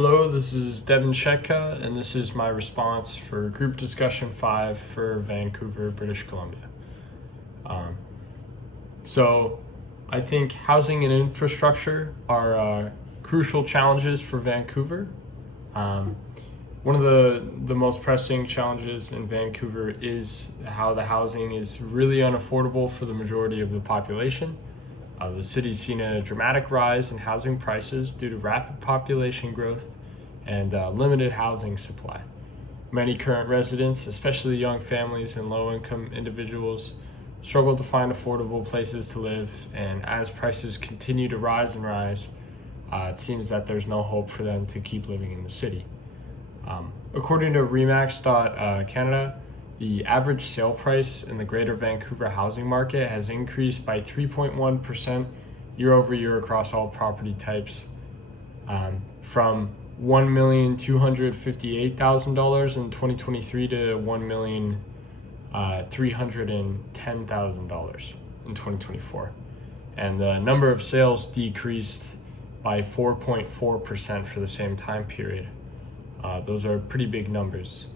Hello, this is Devin Shetka, and this is my response for Group Discussion 5 for Vancouver, British Columbia. So I think housing and infrastructure are crucial challenges for Vancouver. One of the most pressing challenges in Vancouver is how the housing is really unaffordable for the majority of the population. The city's seen a dramatic rise in housing prices due to rapid population growth and limited housing supply. Many current residents, especially young families and low-income individuals, struggle to find affordable places to live, and as prices continue to rise, it seems that there's no hope for them to keep living in the city. According to Remax.Canada, the average sale price in the Greater Vancouver housing market has increased by 3.1% year over year across all property types, from $1,258,000 in 2023 to $1,310,000 in 2024. And the number of sales decreased by 4.4% for the same time period. Those are pretty big numbers.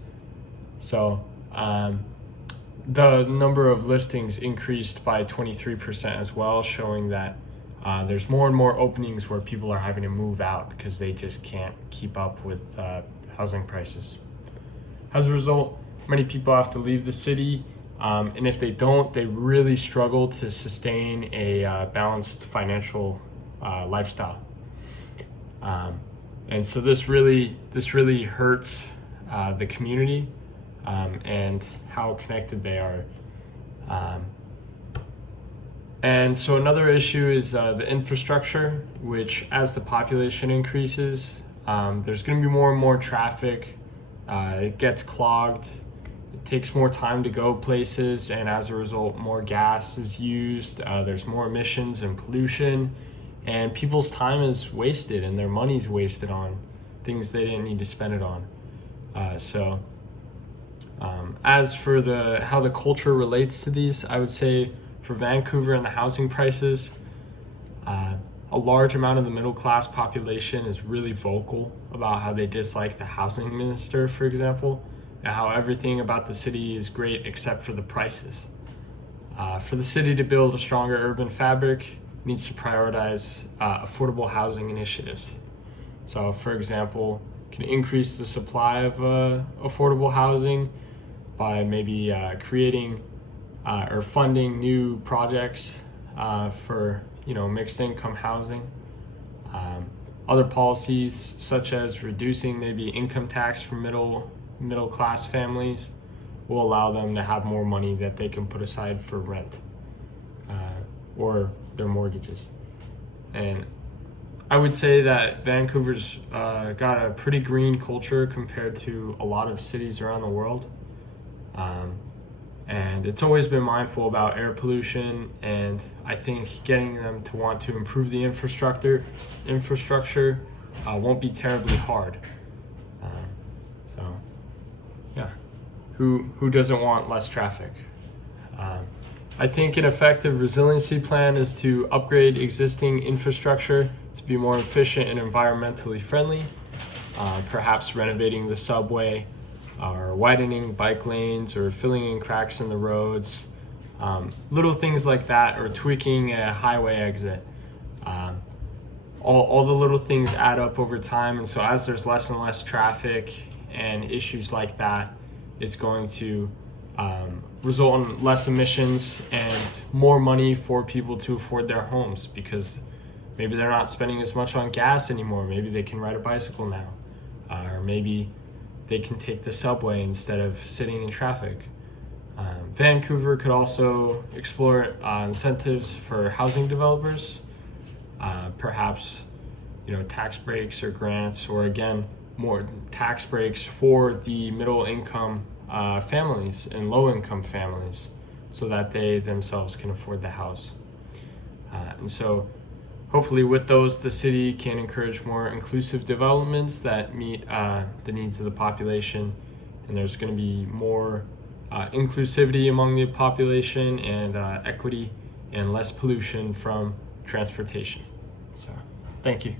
So the number of listings increased by 23% as well, showing that there's more and more openings where people are having to move out because they just can't keep up with housing prices. As a result, many people have to leave the city, and if they don't, they really struggle to sustain a balanced financial lifestyle. And so this really hurts the community and how connected they are. And so another issue is the infrastructure, which as the population increases, there's going to be more and more traffic. It gets clogged. It takes more time to go places, and as a result, more gas is used. There's more emissions and pollution, and people's time is wasted and their money's wasted on things they didn't need to spend it on. As for how the culture relates to these, I would say for Vancouver and the housing prices, a large amount of the middle class population is really vocal about how they dislike the housing minister, for example, and how everything about the city is great except for the prices. For the city to build a stronger urban fabric, it needs to prioritize affordable housing initiatives. So, for example, can increase the supply of affordable housing by maybe creating or funding new projects for mixed income housing. Other policies such as reducing maybe income tax for middle class families will allow them to have more money that they can put aside for rent or their mortgages. And I would say that Vancouver's got a pretty green culture compared to a lot of cities around the world. And it's always been mindful about air pollution, and I think getting them to want to improve the infrastructure won't be terribly hard. Who doesn't want less traffic? I think an effective resiliency plan is to upgrade existing infrastructure to be more efficient and environmentally friendly, perhaps renovating the subway, or widening bike lanes, or filling in cracks in the roads, little things like that, or tweaking a highway exit. All the little things add up over time, and so as there's less and less traffic and issues like that, it's going to result in less emissions and more money for people to afford their homes, because maybe they're not spending as much on gas anymore. Maybe they can ride a bicycle now, or maybe they can take the subway instead of sitting in traffic. Vancouver could also explore incentives for housing developers, perhaps tax breaks or grants, or again, more tax breaks for the middle income families and low income families, so that they themselves can afford the house. And so hopefully with those, the city can encourage more inclusive developments that meet the needs of the population, and there's going to be more inclusivity among the population and equity and less pollution from transportation. So, thank you.